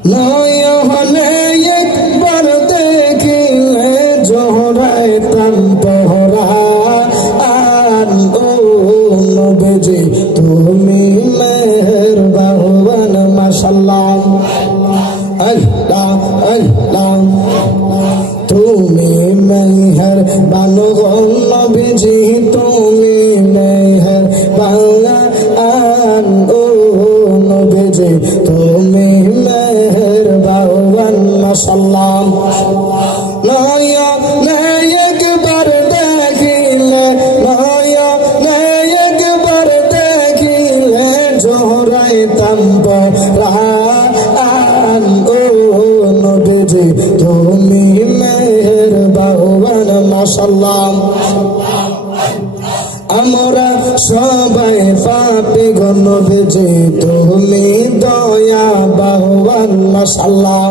নয়নে একবার দেখিলে জোহরাইতাম পরাণ ও নবীজি তুমি মেহেরবান মাশাআল্লাহ আল্লাহ আল্লাহ তুমি মেহেরবান গো নবীজি তুমি মেহেরবান ও নবীজি তুমি মেহেরবান মাশাআল্লাহ নয়নে একবার দেখিলে জোহরাইতাম পরাণ ও নবীজি তুমি মেহেরবান মাশাআল্লাহ আমরা সবাই পাপী গো নবীজি তুমি দয়াবান মাশাআল্লাহ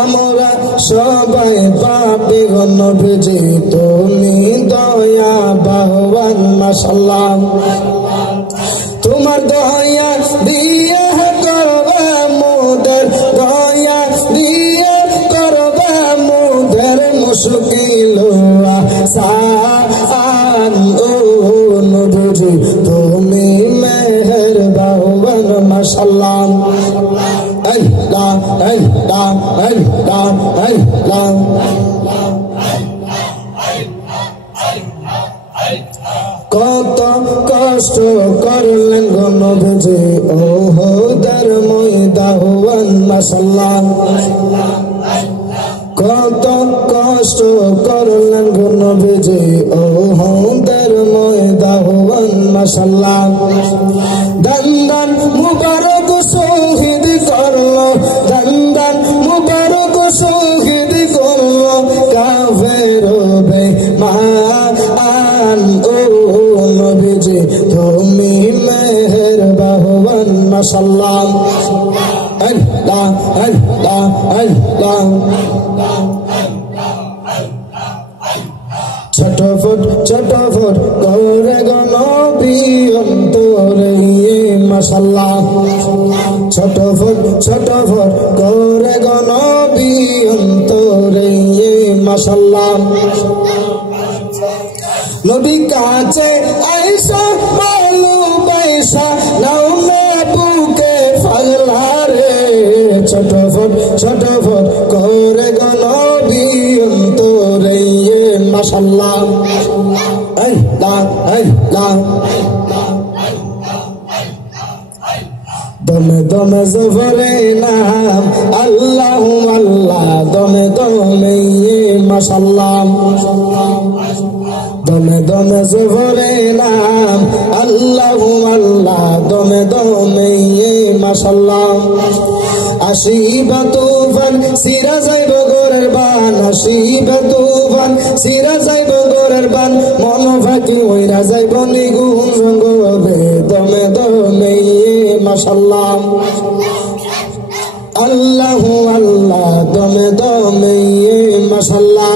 আমরা সবাই পাপী গো নবীজি তুমি দয়াবান মাশাআল্লাহ তোমার দয়া দিয়ে করবা মোদের দয়া দিয়ে করবা মোদের মুশকিল আসান ও নবীজি তুমি মেহেরবান মাশাআল্লাহ আল্লাহ আল্লাহ আল্লাহ আল্লাহ কত কষ্ট করলেন গো নবীজি ওহদের ময়দান মাশাআল্লাহ কত কষ্ট করলেন গো নবীজি ওহদের ময়দান মাশাআল্লাহ দন্দন মুবারক শহীদ করলো দন্দন মুবারক শহীদ করলো কাফের বেঈমান ও নবীজি তুমি মেহেরবান মাশাআল্লাহ আল্লাহ আল্লাহ আল্লাহ ছটফট করে গো নবী অন্তরে মাশাআল্লাহ ছটফট করে গো নবী অন্তরে মাশাআল্লাহ নবী কাছে আইসা ভালোবাসা নাও না বুকে পাগলা রে ছটফট করে গো নবী অন্তরে মাশাআল্লাহ আল্লাহ আল্লাহ দমে দমে জফরে নাম আল্লাহ আল্লাহ দমে দমে মাশাআল্লাহ দমে দমে জফরে নাম আল্লাহ আল্লাহ দমে দমে মাশাআল্লাহ আসিবা তুফান সিরা যাইব গোরের বান আসিবা তুফান সিরা যাইব গোরের বান মন ফাঁকি হইরা যাইব নিগুণ রঙ্গবে দমে দমে মাশাআল্লাহ আল্লাহ আল্লাহ দমে দমে মাশাআল্লাহ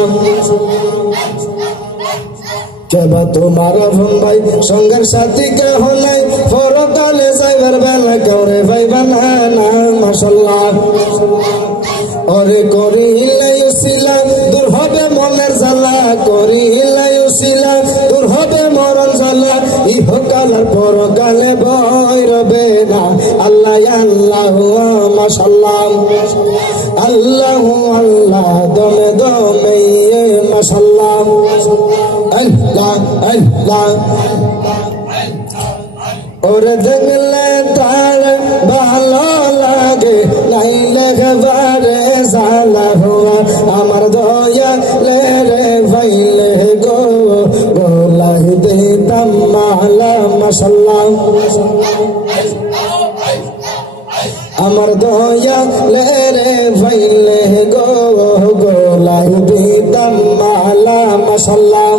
কেবা তোমার আপন ভাই সঙ্গের সাথী কেহ নাই পরকালে যাইবার বেলা কেউরে পাইবা না মাশাআল্লাহ ওরে করিলে উসিলা দূর হবে মনের জ্বালা করিলে উসিলা দূর হবে মরণ জ্বালা ইহকালের পরকালে ভয় রবে না আল্লাহ আল্লাহ মাশাআল্লাহ আল্লাহ আল্লাহ দমে দমে মাশাআল্লাহ আল্লাহ আল্লাহ ওরে দেখলে তার ভালো লাগে নাইলে ঘরে জ্বালা হওয়া আমার দয়া রে ভাইলে গো গোলাই দিতাম মালা মাশাআল্লাহ আমার দয়া রে ভাইলে গো গোলাই দিতাম মালা মাশাআল্লাহ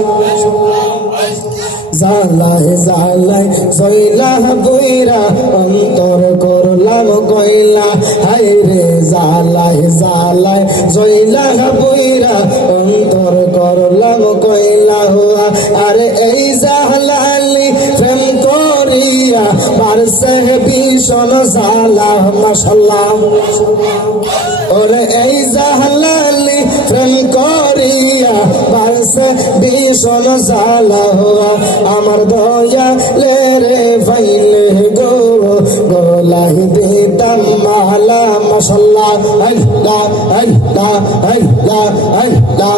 জালাই জালাই জইলা বইরা অন্তর করলাম কইলা হায় রে জালাই জালাই জইলা বইরা অন্তর করলাম কইলা হুয়া আরে এই জালালি প্রেম করিয়া বারসে ভীষণ জালা মাশাআল্লাহ ওরে এই জালালি প্রেম করিয়া বারসে ভীষণ জালা আমার দয়া রে ভাইলে গো গোলাই দিতাম মালা মাশাআল্লাহ আল্লাহ আল্লাহ আল্লাহ আল্লাহ